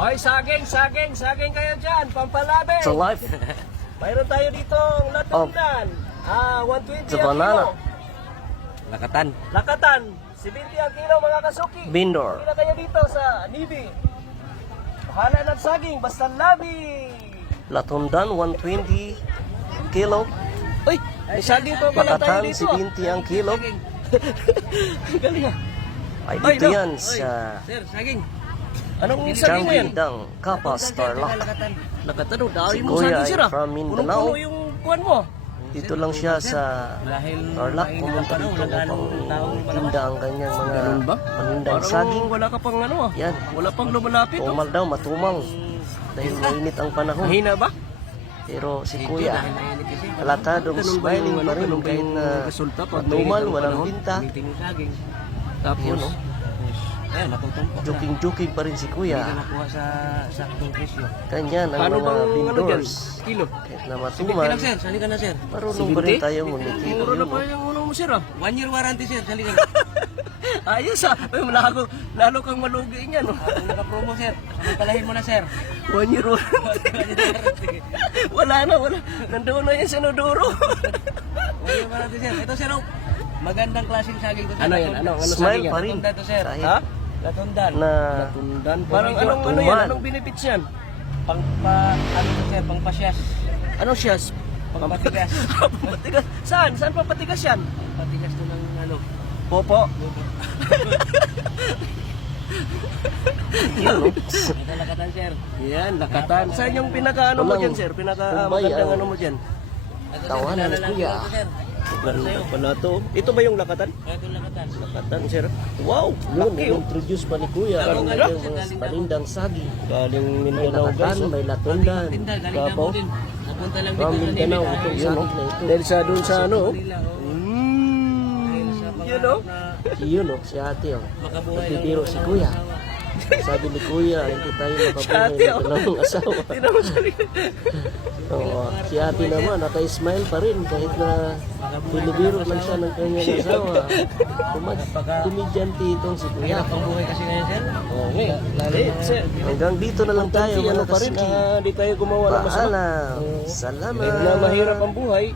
Oy, saging kayo dyan, pampalabi. It's alive. Mayroon tayo dito ang latundan. 120 It's a ang banana. kilo. Lakatan. Lakatan, 70 ang kilo mga kasuki. Bindor. Hindi na kayo dito sa Nibi. Bahala ng saging, basta labi. Latundan 120 kilo. Uy, may saging pa pala tayo Lakatan dito. 70 ang kilo. Galing ah. Ay Ay, dito no. yan sa Sir, saging. Anong saging mo yan? Changi-dang Kappa Starlock. Lakatan. Lakatan, dami Si mo Kuya saging ay sir ah. from Mindanao. Punong-puno yung kuwan mo. Dito lang siya sa Dahil Tarlac. mainit ang Pumunta panahon, dito nagano upang taong tinda ang kanyang mga Ganun ba? panindang saging. Wala ka pang ano ah. Yan. Wala pang lumalapit oh. Tumal daw, matumang. Dahil mainit ang panahon. Mahina ba? Pero si Kuya, dahil mainit kasi. halatadong smiling pa rin kahit na resulta pag matumal, walang binta. Meeting yung saging. Tapos, Yun, oh. Ayan, natutumpok na. Joking-joking pa rin si Hindi ka Kuya. nakuha sa saktong presyo. Kanyan ang paano mga bang ano dyan? vendors. Kilo? Kahit na 70 matumal, lang sir, sali ka na sir. marunong pa rin tayo ngumiti. Mura na pa yung ulo mo sir ah. 1 year warranty sir, sali ka na. Ayos ah. Ay, lalo kang malugi niyan. No? Kung naka-promo sir, samantalahin mo na sir. 1 year old. 1 year warranty. Wala. Nandoon na yung sinuduro. 1 year warranty sir. Ito sir, oh. Magandang klaseng saging to sir. Ano yan? Ano Smile saging yan? pa rin. Latundan to sir. Kahit Ha? Latundan. na Tundan. Parang Medyo anong ano yan? tumal. Anong benefits yan? Ano to sir, pangpasyas. Ano siya? Pangpatigas. Papatigas. Saan? Saan papatigas yan? Pangpatigas to ng ano. Popo. yun, no? Ito lakatan sir. Yan, lakatan. Saan yung pinaka-ano mo Walang dyan, sir? kumbay, Pinaka-magandang ano mo dyan? Ito, sir, Tawanan ni kilala lang Kuya. ito, sir. Ganda pala to. Ito ba yung lakatan? Ito lakatan. Lakatan, sir. Wow, Yun, laki oh. introduce pa ni Kuya ang Ano? kanyang mga panindang saging. Galing May Mindanao, guys. lakatan, Oh. may latundan. Tinda, galing Kapo. na din. Napunta lang From dito sa Mindanao, Nibita. itong Yun, oh. saging na ito. Dahil sa doon sa ano, oh. Manila, oh. Yun, oh. Yun, no? Si ate, oh. Makabuhay lang Nagbibiro ng si dalawang Kuya. asawa. Sabi ni Kuya, hindi tayo Si makabuhay ate, ng oh. dalawang asawa. Tingnan mo sarili. Oo, si ate naman, naka-smile pa rin kahit na binibiro lang siya ng kanyang asawa. Kumidyante itong si Kuya. Hirap ang buhay kasi ngayon sir. Oo, lalit, sir. Hanggang dito na lang tayo, Ano mga pa rin kasuki. na di tayo gumawa ng masama. Paalam. Salamat. Kahit na mahirap ang buhay,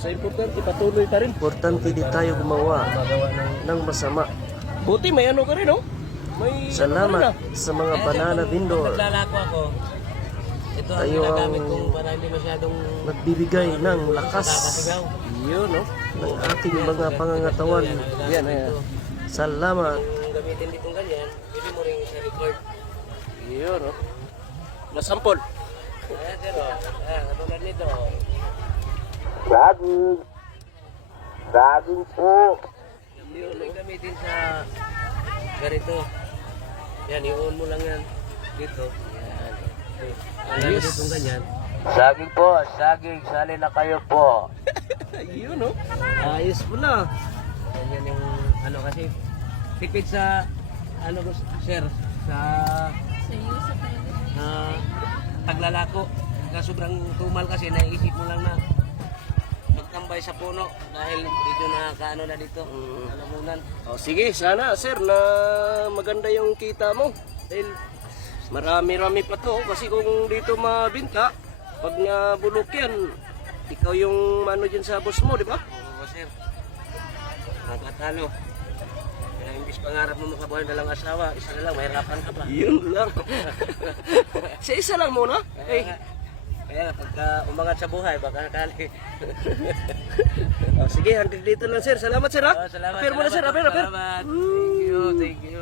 sa importante, patuloy ka rin. Importante di tayo gumawa ng masama. Buti, may ano ka rin, oh. May ano ka rin, Salamat ah. sa mga banana vendor. Naglalako ako. Ito ang Tayo ginagamit ang- kong para hindi masyadong Nagbibigay ng lakas nakakasigaw. Yun, oh. ng ating mga pangangatawan. Yan, ayan. Salamat. Kung gamitin ditong ganyan, pwede mo rin sa record. Yun, oh. Nasampol. Ayan sir, oh. Ayan, katulad nito. Saging po. Hindi mo rin gamitin sa ganito. Yan, i-on mo lang yan. Dito. Yan. Ayos. Ditong ganyan. Saging po, saging. Sali na kayo po. Yun, oh. Ayos po na. Ganyan yung ano kasi tipid sa ano ko sir sa paglalako. Kaya sobrang tumal kasi naisip mo lang na magtambay sa puno dahil medyo nakakaano na dito. Alamunan. Oh, sige, sana, sir, na maganda yung kita mo. Dahil marami-rami pa to. Kasi kung dito mabinta, pag nabulok yan, ikaw yung ano dyan sa boss mo, di ba? Oo sir. Nakatalo. Kaya imbis pangarap mo makabuhay na lang asawa, isa na lang, mahirapan ka pa. Yun lang. Sa isa lang muna. Kaya pagka umangat sa buhay, baka nakali. Oh, sige, hanggang dito lang, sir. Salamat, sir, ha? Oh, salamat. Apir mo na, sir. Apir. Salamat. Thank you.